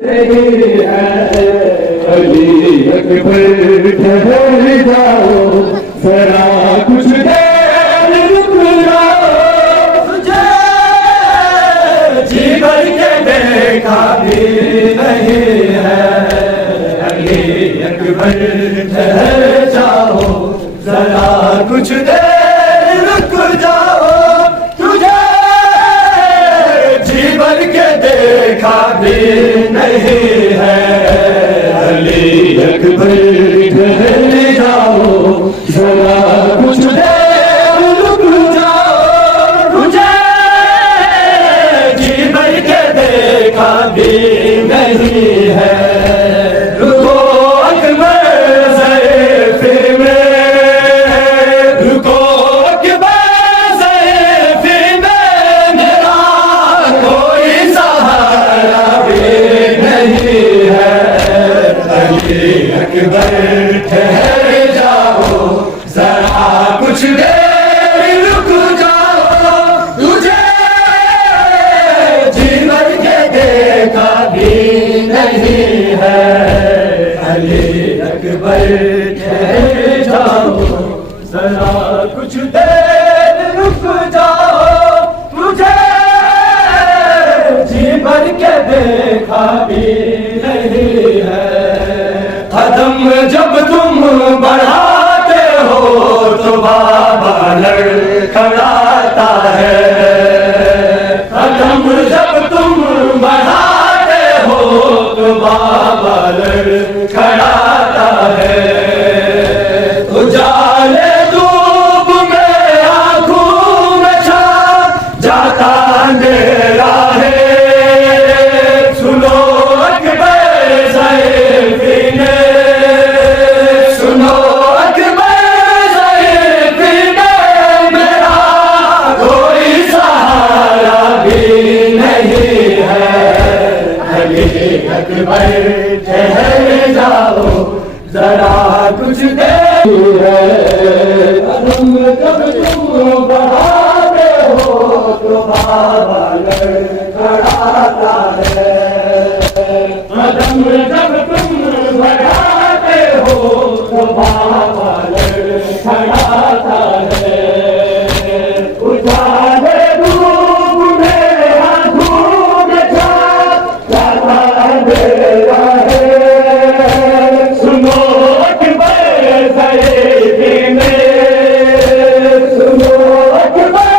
علی اکبر ٹھہر جاؤ ذرا کچھ دیر رک جاؤ، تجھے جی بھر کے دیکھا بھی نہیں ہے۔ علی اکبر ٹھہر جاؤ ذرا کچھ دیر رک جاؤ، تجھے جی بھر کے دیکھا بھی نہیں ہے۔ علی اکبر ٹھہر جاؤ ذرا کچھ دیر رک جاؤ، تجھے جی بھر کے دیکھا بھی نہیں ہے۔ رکو اکبر ضعیف میں، رکو اکبر ضعیف میں، میرا کوئی سہارا بھی نہیں ہے۔ علی اکبر ٹھہر جاؤ ذرا کچھ دیر رک جاؤ، تجھے جی بھر کے دیکھا بھی نہیں ہے۔ علی اکبر ٹھہر جاؤ ذرا کچھ دیر رک جاؤ، تجھے جی بھر کے دیکھا بھی نہیں ہے۔ قدم جب تم بڑھاتے ہو تو بابا لڑکھڑاتا ہے، قدم جب تم بڑھاتے ہو تو بابا لڑکھڑاتا ہے۔ اجالے دھوپ میں آنکھوں میں چھا جاتا اندھیرا ہے، سنو اکبر ضعیف نے، سنو اکبر ضعیف نے، میرا کوئی سہارا بھی نہیں ہے۔ علی اکبر ٹھہر جاؤ ذرا کچھ دیر ہے۔ قدم جب تم بڑھاتے ہو تو بابا لڑکھڑاتا ہے، قدم جب تم بڑھاتے ہو تو بابا لڑکھڑاتا ہے۔ اجالے دھوپ میں آنکھوں میں چھا جاتا اندھیرا ہے، سنو اکبر ضعیف میں، سنو اکبر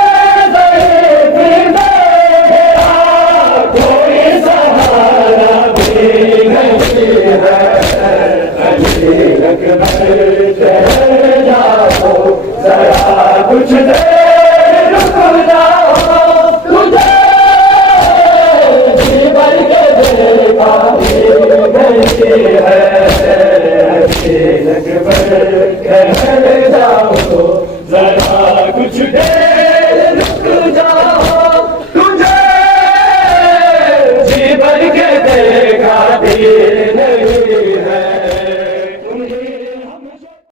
ضعیف میں، میرا کوئی سہارا بھی نہیں ہے۔ علی اکبر ٹھہر جاؤ ذرا کچھ دیر